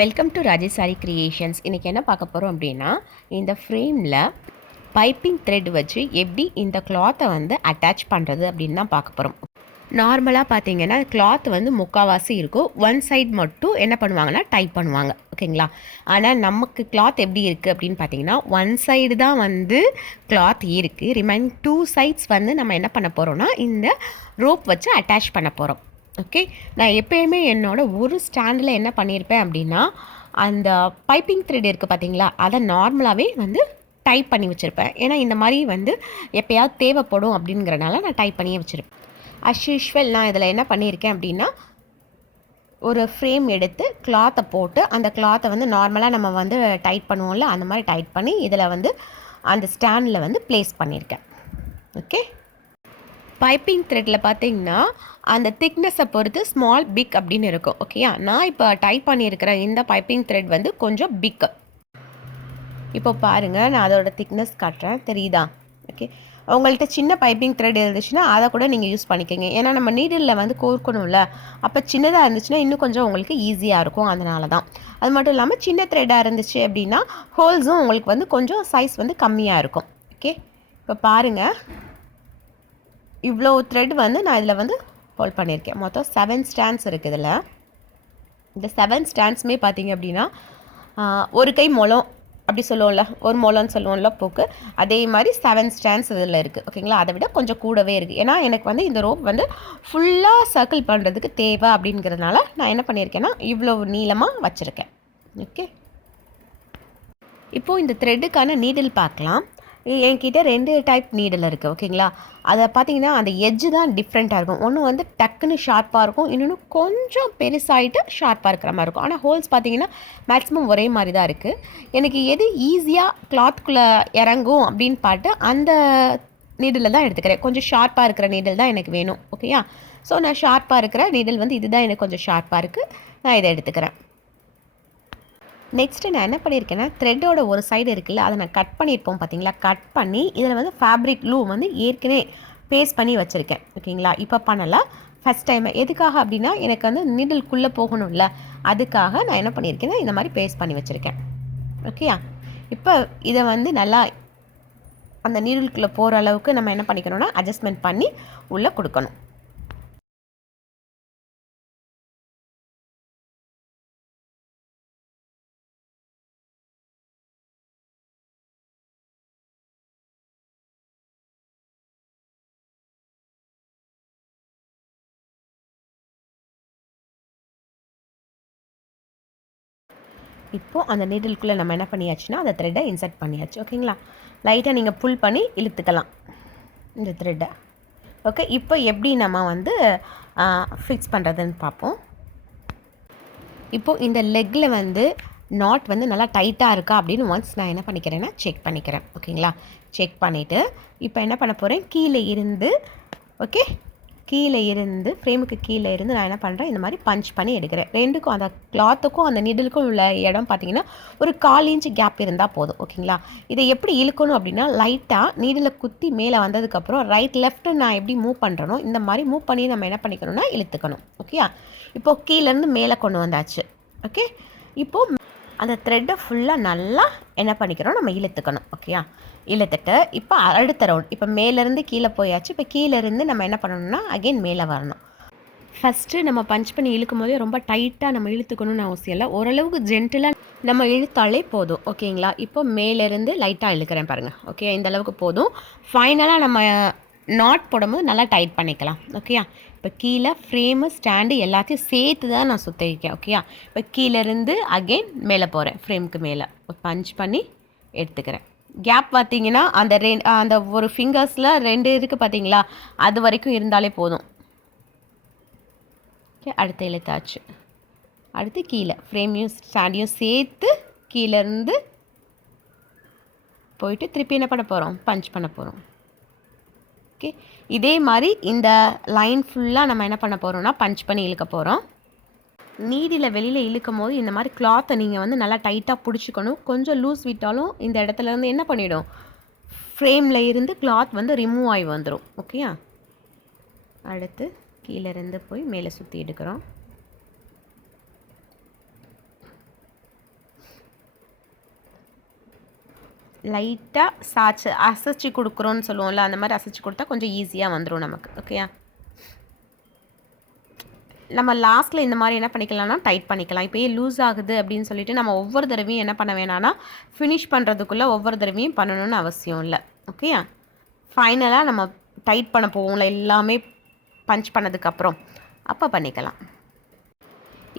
Welcome to Rajeswari creations. இன்றைக்கி என்ன பார்க்க போகிறோம் அப்படின்னா, இந்த ஃப்ரேமில் பைப்பிங் த்ரெட் வச்சு எப்படி இந்த கிளாத்தை வந்து அட்டாச் பண்ணுறது அப்படின்னு தான் பார்க்க போகிறோம். நார்மலாக பார்த்தீங்கன்னா கிளாத் வந்து முக்கால்வாசி இருக்கும், ஒன் சைட் மட்டும் என்ன பண்ணுவாங்கன்னா டைப் பண்ணுவாங்க, ஓகேங்களா. ஆனால் நமக்கு கிளாத் எப்படி இருக்குது அப்படின்னு பார்த்தீங்கன்னா, ஒன் சைடு தான் வந்து கிளாத் இருக்குது, ரிமைனிங் 2 சைட்ஸ் வந்து நம்ம என்ன பண்ண போகிறோம்னா இந்த ரோப் வச்சு அட்டாச் பண்ண போகிறோம். ஓகே, நான் எப்போயுமே என்னோடய ஒரு ஸ்டாண்டில் என்ன பண்ணியிருப்பேன் அப்படின்னா, அந்த பைப்பிங் த்ரெட் இருக்குது பார்த்தீங்களா, அதை நார்மலாகவே வந்து டைப் பண்ணி வச்சுருப்பேன். ஏன்னா இந்த மாதிரி வந்து எப்போயாவது தேவைப்படும் அப்படிங்கிறனால நான் டைப் பண்ணியே வச்சுருப்பேன். அஸ் யூஷுவல் நான் இதில் என்ன பண்ணியிருக்கேன் அப்படின்னா, ஒரு ஃப்ரேம் எடுத்து கிளாத்தை போட்டு அந்த கிளாத்தை வந்து நார்மலாக நம்ம வந்து டைட் பண்ணுவோம்ல, அந்த மாதிரி டைட் பண்ணி இதில் வந்து அந்த ஸ்டாண்டில் வந்து ப்ளேஸ் பண்ணியிருக்கேன். ஓகே, பைப்பிங் த்ரெட்டில் பார்த்தீங்கன்னா அந்த திக்னஸை பொறுத்து ஸ்மால் பிக் அப்படின்னு இருக்கும். ஓகேயா, நான் இப்போ டைப் பண்ணியிருக்கிற இந்த பைப்பிங் த்ரெட் வந்து கொஞ்சம் பிக்கு. இப்போ பாருங்கள், நான் அதோட திக்னஸ் காட்டுறேன், தெரியுதா? ஓகே, உங்கள்கிட்ட சின்ன பைப்பிங் த்ரெட் இருந்துச்சுன்னா அதை கூட நீங்கள் யூஸ் பண்ணிக்கோங்க. ஏன்னா நம்ம நீடிலில் வந்து கோர்க்கணும்ல, அப்போ சின்னதாக இருந்துச்சுன்னா இன்னும் கொஞ்சம் உங்களுக்கு ஈஸியாக இருக்கும், அதனால தான். அது மட்டும் இல்லாமல் சின்ன த்ரெட்டாக இருந்துச்சு அப்படின்னா ஹோல்ஸும் உங்களுக்கு வந்து கொஞ்சம் சைஸ் வந்து கம்மியாக இருக்கும். ஓகே, இப்போ பாருங்கள், இவ்வளோ த்ரெட் வந்து நான் இதில் வந்து ஹோல்ட் பண்ணியிருக்கேன். மொத்தம் 7 ஸ்டாண்ட்ஸ் இருக்குது இதில். இந்த 7 ஸ்டாண்ட்ஸுமே பார்த்தீங்க அப்படின்னா ஒரு கை முளம் அப்படி சொல்லுவோம்ல, ஒரு முளம்னு சொல்லுவோம்ல போக்கு, அதே மாதிரி 7 ஸ்டாண்ட்ஸ் இதில் இருக்குது. ஓகேங்களா, அதை விட கொஞ்சம் கூடவே இருக்குது. ஏன்னா எனக்கு வந்து இந்த ரோப் வந்து ஃபுல்லாக சர்க்கிள் பண்ணுறதுக்கு தேவை அப்படிங்கிறதுனால நான் என்ன பண்ணியிருக்கேன்னா இவ்வளோ நீளமாக வச்சுருக்கேன். ஓகே, இப்போது இந்த த்ரெட்டுக்கான நீடில் பார்க்கலாம். என்கிட்ட 2 டைப் நீடில் இருக்குது. ஓகேங்களா, அதை பார்த்தீங்கன்னா அந்த எட்ஜு தான் டிஃப்ரெண்ட்டாக இருக்கும். ஒன்று வந்து டக்குன்னு ஷார்ப்பாக இருக்கும், இன்னொன்று கொஞ்சம் பெருசாகிட்டு ஷார்ப்பாக இருக்கிற மாதிரி இருக்கும். ஆனால் ஹோல்ஸ் பார்த்தீங்கன்னா மேக்ஸிமம் ஒரே மாதிரி தான் இருக்குது. எனக்கு எது ஈஸியாக கிளாத்துக்குள்ளே இறங்கும் அப்படின்னு பார்த்து அந்த நீடில் தான் எடுத்துக்கிறேன். கொஞ்சம் ஷார்ப்பாக இருக்கிற நீடில் தான் எனக்கு வேணும். ஓகேயா, ஸோ நான் ஷார்ப்பாக இருக்கிற நீடில் வந்து இதுதான் எனக்கு கொஞ்சம் ஷார்ப்பாக இருக்குது, நான் இதை எடுத்துக்கிறேன். நெக்ஸ்ட்டு நான் என்ன பண்ணியிருக்கேன்னா, த்ரெட்டோட ஒரு சைடு இருக்குல்ல, அதை நான் கட் பண்ணியிருப்போம் பார்த்தீங்களா, கட் பண்ணி இதில் வந்து ஃபேப்ரிக் க்ளூ வந்து ஏற்கனவே பேஸ்ட் பண்ணி வச்சுருக்கேன். ஓகேங்களா, இப்போ பண்ணலாம், ஃபஸ்ட் டைம். எதுக்காக அப்படின்னா எனக்கு வந்து நீடில்குள்ளே போகணும்ல, அதுக்காக நான் என்ன பண்ணியிருக்கேன்னா இந்த மாதிரி பேஸ்ட் பண்ணி வச்சுருக்கேன். ஓகேயா, இப்போ இதை வந்து நல்லா அந்த நீடில்குள்ளே போகிற அளவுக்கு நம்ம என்ன பண்ணிக்கணும்னா அட்ஜஸ்ட்மெண்ட் பண்ணி உள்ளே கொடுக்கணும். இப்போது அந்த நீடில்குள்ளே நம்ம என்ன பண்ணியாச்சுன்னா அந்த த்ரெட்டை இன்சர்ட் பண்ணியாச்சு. ஓகேங்களா, லைட்டாக நீங்கள் புல் பண்ணி இழுத்துக்கலாம் இந்த த்ரெட்டை. ஓகே, இப்போ எப்படி நம்ம வந்து ஃபிக்ஸ் பண்ணுறதுன்னு பார்ப்போம். இப்போது இந்த லெக்கில் வந்து நாட் வந்து நல்லா டைட்டாக இருக்கா அப்படின்னு ஒன்ஸ் நான் என்ன பண்ணிக்கிறேன்னா செக் பண்ணிக்கிறேன். ஓகேங்களா, செக் பண்ணிவிட்டு இப்போ என்ன பண்ண போகிறேன், கீழே இருந்து ஓகே கீழே இருந்து ஃப்ரேமுக்கு கீழே இருந்து நான் என்ன பண்ணுறேன், இந்த மாதிரி பஞ்ச் பண்ணி எடுக்கிறேன். ரெண்டுக்கும் அந்த கிளாத்துக்கும் அந்த நீடிலுக்கும் உள்ள இடம் பார்த்தீங்கன்னா ஒரு 1/4 இன்ச் கேப் இருந்தால் போதும். ஓகேங்களா, இதை எப்படி இழுக்கணும் அப்படின்னா லைட்டாக நீடில் குத்தி மேலே வந்ததுக்கப்புறம் ரைட் லெஃப்ட்டு நான் எப்படி மூவ் பண்ணுறனோ இந்த மாதிரி மூவ் பண்ணி நம்ம என்ன பண்ணிக்கணும்னா இழுத்துக்கணும். ஓகேயா, இப்போது கீழேருந்து மேலே கொண்டு வந்தாச்சு. ஓகே, இப்போது அந்த த்ரெட்டை ஃபுல்லாக நல்லா என்ன பண்ணிக்கிறோம் நம்ம இழுத்துக்கணும். ஓகேயா, இழுத்துட்டு இப்போ அடுத்த ரவுண்ட், இப்போ மேலேருந்து கீழே போயாச்சு. இப்போ கீழேருந்து நம்ம என்ன பண்ணணும்னா அகெயின் மேலே வரணும். ஃபஸ்ட்டு நம்ம பஞ்ச் பண்ணி இழுக்கும் போதே ரொம்ப டைட்டாக நம்ம இழுத்துக்கணும்னு அவசியம் இல்லை, ஓரளவுக்கு ஜென்டிலாக நம்ம இழுத்தாலே போதும். ஓகேங்களா, இப்போ மேலேருந்து லைட்டாக இழுக்கிறேன் பாருங்கள். ஓகே, இந்த அளவுக்கு போதும். ஃபைனலாக நம்ம நாட் போடும்போது நல்லா டைட் பண்ணிக்கலாம். ஓகேயா, இப்போ கீழே ஃப்ரேமு ஸ்டாண்டு எல்லாத்தையும் சேர்த்து தான் நான் சுற்றிருக்கேன். ஓகேயா, இப்போ கீழேருந்து அகெயின் மேலே போகிறேன், ஃப்ரேமுக்கு மேலே பஞ்ச் பண்ணி எடுத்துக்கிறேன். கேப் பார்த்தீங்கன்னா அந்த ஒரு ஃபிங்கர்ஸில் 2 இருக்குது பார்த்தீங்களா, அது வரைக்கும் இருந்தாலே போதும். ஓகே, அடுத்து இழுத்தாச்சு. அடுத்து கீழே ஃப்ரேமையும் ஸ்டாண்டையும் சேர்த்து கீழேருந்து போயிட்டு திருப்பி என்ன பண்ண போகிறோம், பஞ்ச் பண்ண போகிறோம். ஓகே, இதே மாதிரி இந்த லைன் ஃபுல்லாக நம்ம என்ன பண்ண போகிறோம்னா பஞ்ச் பண்ணி இழுக்க போகிறோம். நீடில் வெளியில் இழுக்கும் போது இந்த மாதிரி கிளாத்தை நீங்கள் வந்து நல்லா டைட்டாக பிடிச்சிக்கணும். கொஞ்சம் லூஸ் விட்டாலும் இந்த இடத்துலேருந்து என்ன பண்ணிவிடும், ஃப்ரேமில் இருந்து கிளாத் வந்து ரிமூவ் ஆகி வந்துடும். ஓகேயா, அடுத்து கீழேருந்து போய் மேலே சுற்றி எடுக்கிறோம். லைட்டாக அசைச்சி கொடுக்குறோன்னு சொல்லுவோம்ல, அந்த மாதிரி அசைச்சி கொடுத்தா கொஞ்சம் ஈஸியாக வந்துடும் நமக்கு. ஓகேயா, நம்ம லாஸ்ட்டில் இந்த மாதிரி என்ன பண்ணிக்கலாம்னா டைட் பண்ணிக்கலாம். இப்போயே லூஸ் ஆகுது அப்படின்னு சொல்லிட்டு நம்ம ஒவ்வொரு தடவையும் என்ன பண்ண வேணான்னா ஃபினிஷ் பண்ணுறதுக்குள்ளே ஒவ்வொரு தடவையும் பண்ணணும்னு அவசியம் இல்லை. ஓகேயா, ஃபைனலாக நம்ம டைட் பண்ண போவோம்ல எல்லாமே பஞ்ச் பண்ணதுக்கப்புறம், அப்போ பண்ணிக்கலாம்.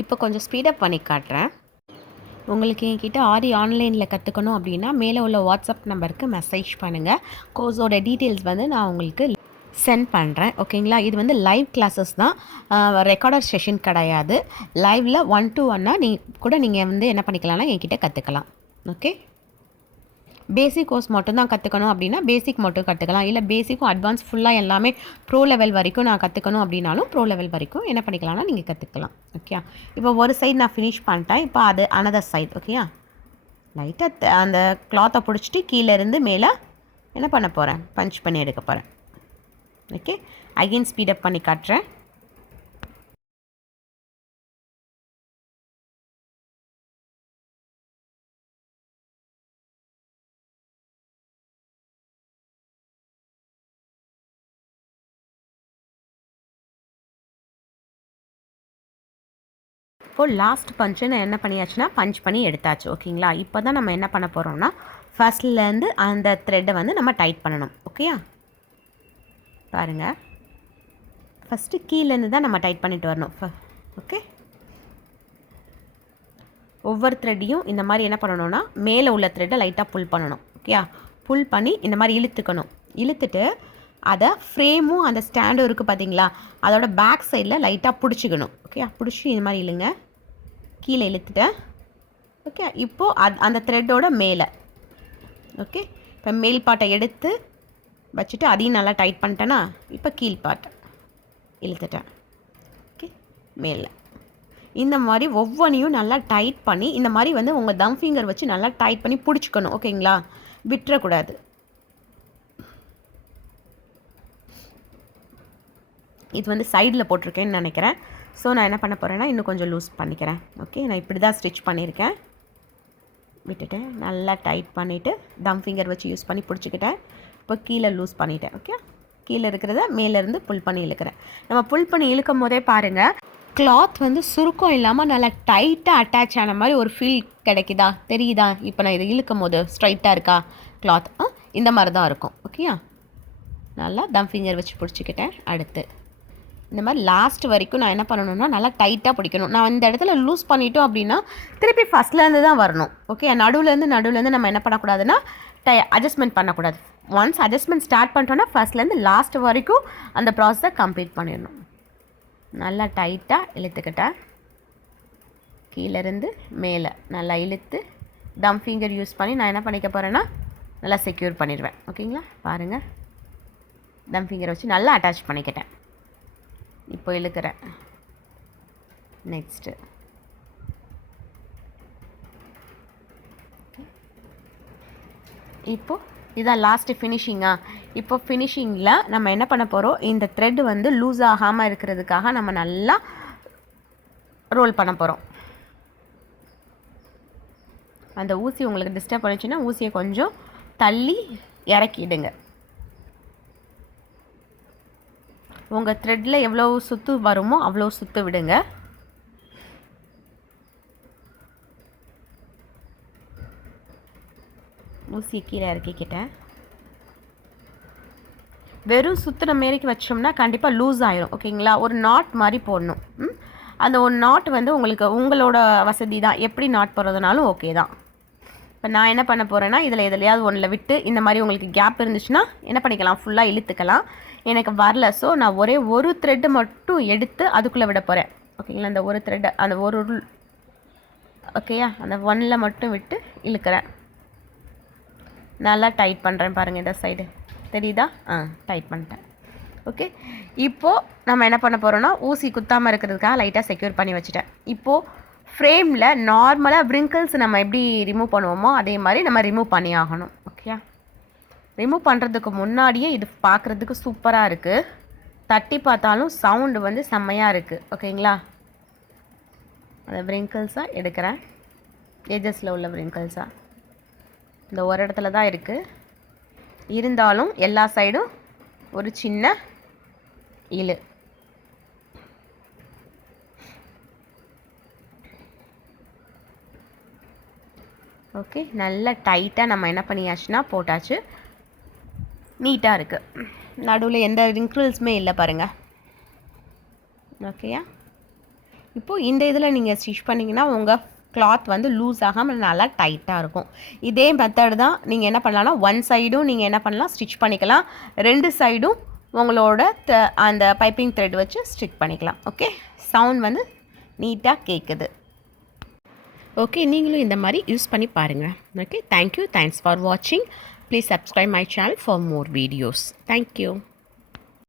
இப்போ கொஞ்சம் ஸ்பீடப் பண்ணி காட்டுறேன். உங்களுக்கு என்கிட்ட ஆரி ஆன்லைனில் கற்றுக்கணும் அப்படின்னா மேலே உள்ள வாட்ஸ்அப் நம்பருக்கு மெசேஜ் பண்ணுங்கள். கோர்ஸோட டீட்டெயில்ஸ் வந்து நான் உங்களுக்கு சென்ட் பண்ணுறேன். ஓகேங்களா, இது வந்து லைவ் கிளாஸஸ் தான், ரெக்கார்டர் செஷன் கிடையாது. லைவில் 1-to-1 நீங்கள் வந்து என்ன பண்ணிக்கலாம்னா என்கிட்ட கற்றுக்கலாம். ஓகே, பேசிக் கோர்ஸ் மட்டும்தான் கற்றுக்கணும் அப்படின்னா பேசிக் மட்டும் கற்றுக்கலாம். இல்லை பேசிக்கும் அட்வான்ஸ் ஃபுல்லாக எல்லாமே ப்ரோ லெவல் வரைக்கும் நான் கற்றுக்கணும் அப்படின்னாலும் ப்ரோ லெவல் வரைக்கும் என்ன பண்ணிக்கலாம்னா நீங்கள் கற்றுக்கலாம். ஓகே, இப்போ ஒரு சைடு நான் ஃபினிஷ் பண்ணிட்டேன். இப்போ அது அனதர் சைடு. ஓகேயா, லைட்டாக அந்த கிளாத்தை பிடிச்சிட்டு கீழே இருந்து மேலே என்ன பண்ண போகிறேன், பஞ்ச் பண்ணி எடுக்க போகிறேன். ஓகே, அகெயின் ஸ்பீடப் பண்ணி காட்டுறேன். இப்போது லாஸ்ட் பஞ்சு நான் என்ன பண்ணியாச்சுன்னா பஞ்ச் பண்ணி எடுத்தாச்சு. ஓகேங்களா, இப்போ தான் நம்ம என்ன பண்ண போகிறோம்னா ஃபஸ்ட்லேருந்து அந்த த்ரெட்டை வந்து நம்ம டைட் பண்ணணும். ஓகேயா, பாருங்கள், ஃபஸ்ட்டு கீழேருந்து தான் நம்ம டைட் பண்ணிட்டு வரணும். ஓகே, ஒவ்வொரு த்ரெட்டையும் இந்த மாதிரி என்ன பண்ணணும்னா மேலே உள்ள த்ரெட்டை லைட்டாக புல் பண்ணணும். ஓகேயா, புல் பண்ணி இந்த மாதிரி இழுத்துக்கணும். இழுத்துட்டு அதை ஃப்ரேமும் அந்த ஸ்டாண்டும் இருக்குது பார்த்தீங்களா, அதோட பேக் சைடில் லைட்டாக பிடிச்சிக்கணும். ஓகே, பிடிச்சி இந்த மாதிரி இழுங்க, கீழே இழுத்துட்டேன். ஓகே, இப்போது அந்த த்ரெட்டோட மேலே. ஓகே, இப்போ மேல் பாட்டை எடுத்து வச்சுட்டு அதையும் நல்லா டைட் பண்ணிட்டேன்னா இப்போ கீழ் பாட்டை இழுத்துட்டேன். ஓகே, மேலே இந்த மாதிரி ஒவ்வொன்றையும் நல்லா டைட் பண்ணி இந்த மாதிரி வந்து உங்கள் தம் ஃபிங்கர் வச்சு நல்லா டைட் பண்ணி பிடிச்சிக்கணும். ஓகேங்களா, விட்டுறக்கூடாது. இது வந்து சைடில் போட்டிருக்கேன்னு நினைக்கிறேன். ஸோ நான் என்ன பண்ண போகிறேன்னா இன்னும் கொஞ்சம் லூஸ் பண்ணிக்கிறேன். ஓகே, நான் இப்படி தான் ஸ்டிச் பண்ணியிருக்கேன். விட்டுட்டேன், நல்லா டைட் பண்ணிவிட்டு தம் ஃபிங்கர் வச்சு யூஸ் பண்ணி பிடிச்சிக்கிட்டேன். இப்போ கீழே லூஸ் பண்ணிவிட்டேன். ஓகே, கீழே இருக்கிறத மேலேருந்து புல் பண்ணி இழுக்கிறேன். நம்ம புல் பண்ணி இழுக்கும் போதே பாருங்கள், கிளாத் வந்து சுருக்கம் இல்லாமல் நல்லா டைட்டாக அட்டாச் ஆன மாதிரி ஒரு ஃபீல் கிடைக்குதா, தெரியுதா? இப்போ நான் இதை இழுக்கும் போது ஸ்ட்ரைட்டாக இருக்கா கிளாத், இந்த மாதிரி தான் இருக்கும். ஓகேயா, நல்லா தம் ஃபிங்கர் வச்சு பிடிச்சிக்கிட்டேன். அடுத்து இந்த மாதிரி லாஸ்ட் வரைக்கும் நான் என்ன பண்ணணும்னா நல்லா டைட்டாக பிடிக்கணும். நான் இந்த இடத்துல லூஸ் பண்ணிட்டோம் அப்படின்னா திருப்பி ஃபஸ்ட்லேருந்து தான் வரணும். ஓகே, நடுவுலேருந்து நம்ம என்ன பண்ணக்கூடாதுன்னா அட்ஜஸ்ட்மெண்ட் பண்ணக்கூடாது. ஒன்ஸ் அட்ஜஸ்ட்மெண்ட் ஸ்டார்ட் பண்ணிட்டோன்னா ஃபஸ்ட்லேருந்து லாஸ்ட் வரைக்கும் அந்த ப்ராசஸை கம்ப்ளீட் பண்ணிடணும். நல்லா டைட்டாக இழுத்துக்கிட்டேன், கீழேருந்து மேலே நல்லா இழுத்து தம் ஃபிங்கர் யூஸ் பண்ணி நான் என்ன பண்ணிக்க போகிறேன்னா நல்லா செக்யூர் பண்ணிடுவேன். ஓகேங்களா, பாருங்கள், தம் ஃபிங்கரை வச்சு நல்லா அட்டாச் பண்ணிக்கிட்டேன். இப்போ இழுக்கிறேன். நெக்ஸ்ட்டு இப்போது இதான் லாஸ்ட்டு ஃபினிஷிங்கா. இப்போ ஃபினிஷிங்கில் நம்ம என்ன பண்ண போகிறோம், இந்த த்ரெட் வந்து லூஸ் ஆகாமல் இருக்கிறதுக்காக நம்ம நல்லா ரோல் பண்ண போகிறோம். அந்த ஊசி உங்களுக்கு டிஸ்டர்ப் பண்ணிச்சுன்னா ஊசியை கொஞ்சம் தள்ளி இறக்கிடுங்க. உங்கள் த்ரெட்டில் எவ்வளோ சுற்று வருமோ அவ்வளோ சுற்று விடுங்க. ஊசியை கீழே இறக்கிக்கிட்டேன். வெறும் சுற்றுற மாரிக்கு வச்சோம்னா கண்டிப்பாக லூஸ் ஆயிரும். ஓகேங்களா, ஒரு நாட் மாதிரி போடணும். அந்த ஒரு நாட் வந்து உங்களோட வசதி தான், எப்படி நாட் போடுறதுனாலும் ஓகே தான். இப்போ நான் என்ன பண்ண போகிறேன்னா இதில் எதுலையாவது ஒன்றில் விட்டு இந்த மாதிரி உங்களுக்கு கேப் இருந்துச்சுன்னா என்ன பண்ணிக்கலாம், ஃபுல்லாக இழுத்துக்கலாம். எனக்கு வரல, ஸோ நான் ஒரே ஒரு த்ரெட்டு மட்டும் எடுத்து அதுக்குள்ளே விட போகிறேன். ஓகேங்களா, அந்த ஒரு த்ரெட்டை அந்த ஒரு ஓகேயா அந்த ஒன்னில் மட்டும் விட்டு இழுக்கிறேன். நல்லா டைட் பண்ணுறேன் பாருங்கள், இந்த சைடு தெரியுதா? டைட் பண்ணிட்டேன். ஓகே, இப்போது நம்ம என்ன பண்ண போகிறோன்னா ஊசி குத்தாமல் இருக்கிறதுக்காக லைட்டாக செக்யூர் பண்ணி வச்சுட்டேன். இப்போது ஃப்ரேமில் நார்மலாக வ்ரிங்கிள்ஸ் நம்ம எப்படி ரிமூவ் பண்ணுவோமோ அதே மாதிரி நம்ம ரிமூவ் பண்ணி ஆகணும். ஓகே, ரிமூவ் பண்ணுறதுக்கு முன்னாடியே இது பார்க்குறதுக்கு சூப்பராக இருக்குது. தட்டி பார்த்தாலும் சவுண்டு வந்து செம்மையாக இருக்குது. ஓகேங்களா, அந்த வ்ரிங்கிள்ஸாக எடுக்கிறேன், எஜஸில் உள்ள வ்ரிங்கிள்ஸாக இந்த ஒரு இடத்துல தான் இருக்குது, இருந்தாலும் எல்லா சைடும் ஒரு சின்ன இழு. ஓகே, நல்லா டைட்டாக நம்ம என்ன பண்ணியாச்சுன்னா போட்டாச்சு. நீட்டாக இருக்குது, நடுவில் எந்த ரிங்கிள்ஸுமே இல்லை பாருங்கள். ஓகேயா, இப்போது இந்த இதில் நீங்கள் ஸ்டிச் பண்ணிங்கன்னா உங்கள் கிளாத் வந்து லூஸ் ஆகாமல் நல்லா டைட்டாக இருக்கும். இதே மெத்தட் தான் நீங்கள் என்ன பண்ணலாம்னா, ஒன் சைடும் நீங்கள் என்ன பண்ணலாம், ஸ்டிச் பண்ணிக்கலாம். 2 சைடும் உங்களோட அந்த பைப்பிங் த்ரெட் வச்சு ஸ்டிச் பண்ணிக்கலாம். ஓகே, சவுண்ட் வந்து நீட்டாக கேட்குது. ஓகே, நீங்களும் இந்த மாதிரி யூஸ் பண்ணி பாருங்கள். ஓகே, தேங்க்யூ, தேங்க்ஸ் ஃபார் வாட்சிங். Please subscribe my channel for more videos. Thank you.